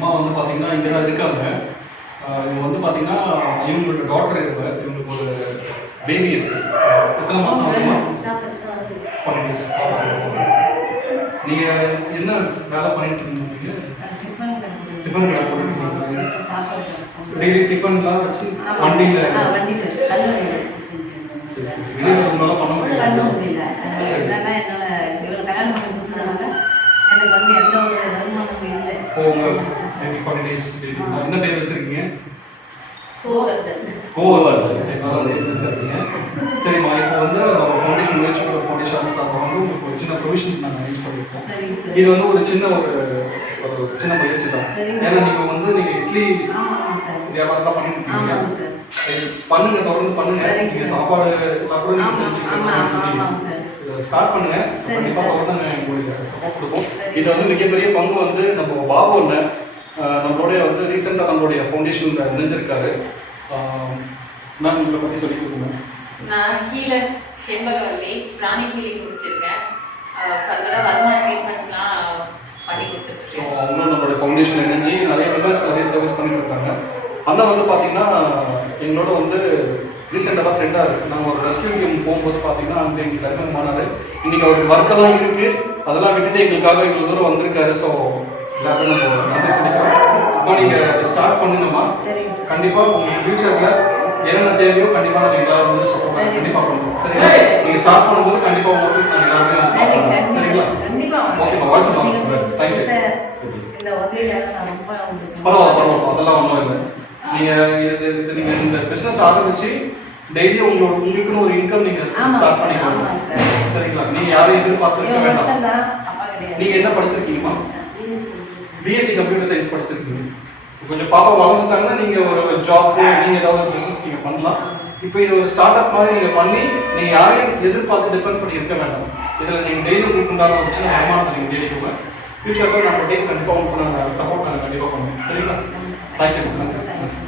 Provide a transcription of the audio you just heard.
அம்மா வந்து பார்த்தீங்கன்னா இங்கே தான் இருக்காங்க. இவங்க வந்து பார்த்தீங்கன்னா இவங்களோட டாக்டர் இருக்கு. இவங்களுக்கு ஒரு பேபி இருக்கு. எத்தனை மாதம் ஆகுமா? 40 days. நீங்கள் என்ன வேலை பண்ணிட்டு இருந்தீங்க? டிஃபன் கடை போட்டுட்டு இருந்தீங்க. டெய்லி டிஃபன்லாம் வச்சு வண்டியில் வெளியே உங்களால் பண்ண முடியல. என்ன பேர் வச்சிருக்கீங்க? சரிம்மா, இப்போ வந்து நம்ம ஃபவுண்டேஷன் முயற்சி பண்ணுற ஃபவுண்டேஷன் சார்பாக வந்து உங்களுக்கு ஒரு சின்ன ப்ரொவிஷன்ஸ் நாங்கள் அரேஞ்ச் பண்ணியிருக்கோம். இது வந்து ஒரு சின்ன முயற்சி தான். ஏன்னா நீங்கள் இட்லி வியாபாரம் பண்ணிட்டு இருக்கீங்க. பண்ணுங்க, தொடர்ந்து பண்ணுங்க. நீங்க சாப்பாடு எல்லாம் கூட நீங்க செஞ்சுக்கலாம். ஸ்டார்ட் பண்ணுங்க. கண்டிப்பா தொடர்ந்து உங்களுக்கு சப்போர்ட் கொடுப்போம். இது வந்து மிகப்பெரிய பங்கு வந்து நம்ம பாபு அண்ணன் நம்மளோட வந்து ரீசெண்டா நம்மளுடைய ஃபவுண்டேஷன்ல இணைஞ்சிருக்காரு. மேம் உங்களை பத்தி சொல்லி கொடுங்க. நான் ஹீலர் செம்பகவல்லி பிராணி ஹீலிங் முடிச்சிருக்கேன். ஃபர்தரா வருமான ட்ரீட்மெண்ட்ஸ்லாம் பண்ணி கொடுத்துருக்கேன். அவங்களும் நம்மளோட ஃபவுண்டேஷன் இணைஞ்சி நிறைய மெம்பர்ஸ் நிறைய சர்வீஸ் பண்ணிட்டு இருக்காங்க. அண்ணா வந்து பார்த்தீங்கன்னா எங்களோட வந்து ரீசெண்டாக ஃப்ரெண்டாக இருக்குது. நாங்கள் ஒரு ரெஸ்கியூ டீம் போகும்போது பார்த்தீங்கன்னா அங்கே எங்களுக்கு அறிமுகமானார். இன்றைக்கி அவருக்கு ஒர்க்கெல்லாம் இருக்குது, அதெல்லாம் விட்டுட்டு எங்களுக்காக இவ்வளோ தூரம் வந்திருக்காரு. ஸோ எல்லாருக்கும் நம்ம நன்றி சொல்லிக்கிறோம். அம்மா நீங்கள் ஸ்டார்ட் பண்ணுங்கம்மா. கண்டிப்பாக உங்களுக்கு ஃபியூச்சரில் என்னென்ன தேவையோ கண்டிப்பாக நாங்கள் எல்லாரும் வந்து சப்போர்ட் கண்டிப்பாக பண்ணுவோம். சரிங்களா? நீங்கள் ஸ்டார்ட் பண்ணும்போது கண்டிப்பாக உங்களுக்கு நாங்கள் எல்லாருமே சரிங்களா? ஓகேம்மா, வாழ்த்துமா. தேங்க்யூ. பரவாயில்ல, அதெல்லாம் ஒன்றும் இல்லை. நீங்கள் இந்த பிஸ்னஸ் ஆரம்பிச்சு டெய்லி உங்களுக்குன்னு ஒரு இன்கம் நீங்கள் ஸ்டார்ட் பண்ணிக்கோங்க. சரிங்களா? நீங்கள் யாரையும் எதிர்பார்த்துக்க வேண்டாம். நீங்கள் என்ன படிச்சிருக்கீங்கம்மா? பிஎஸ்சி கம்ப்யூட்டர் சயின்ஸ் படிச்சிருக்கீங்க. கொஞ்சம் பாப்பா வளர்ந்துட்டாங்கன்னா நீங்கள் ஒரு ஜாப், நீங்கள் ஏதாவது ஒரு பிஸ்னஸ் நீங்கள் பண்ணலாம். இப்போ இது ஒரு ஸ்டார்ட் அப் மாதிரி நீங்கள் பண்ணி நீங்கள் யாரையும் எதிர்பார்த்து டிபெண்ட் பண்ணி இருக்க வேண்டாம். இதில் நீங்கள் டெய்லி உங்களுக்கு உண்டான ஒரு சின்ன வருமானத்தை நீங்கள் தேடிக்கோங்க. ஃபியூச்சரில் நம்ம டே கண்டிப்பாக உங்களுக்கு நாங்கள் சப்போர்ட் நாங்கள் கண்டிப்பாக பண்ணுவோம். சரிங்களா? தேங்க்யூ.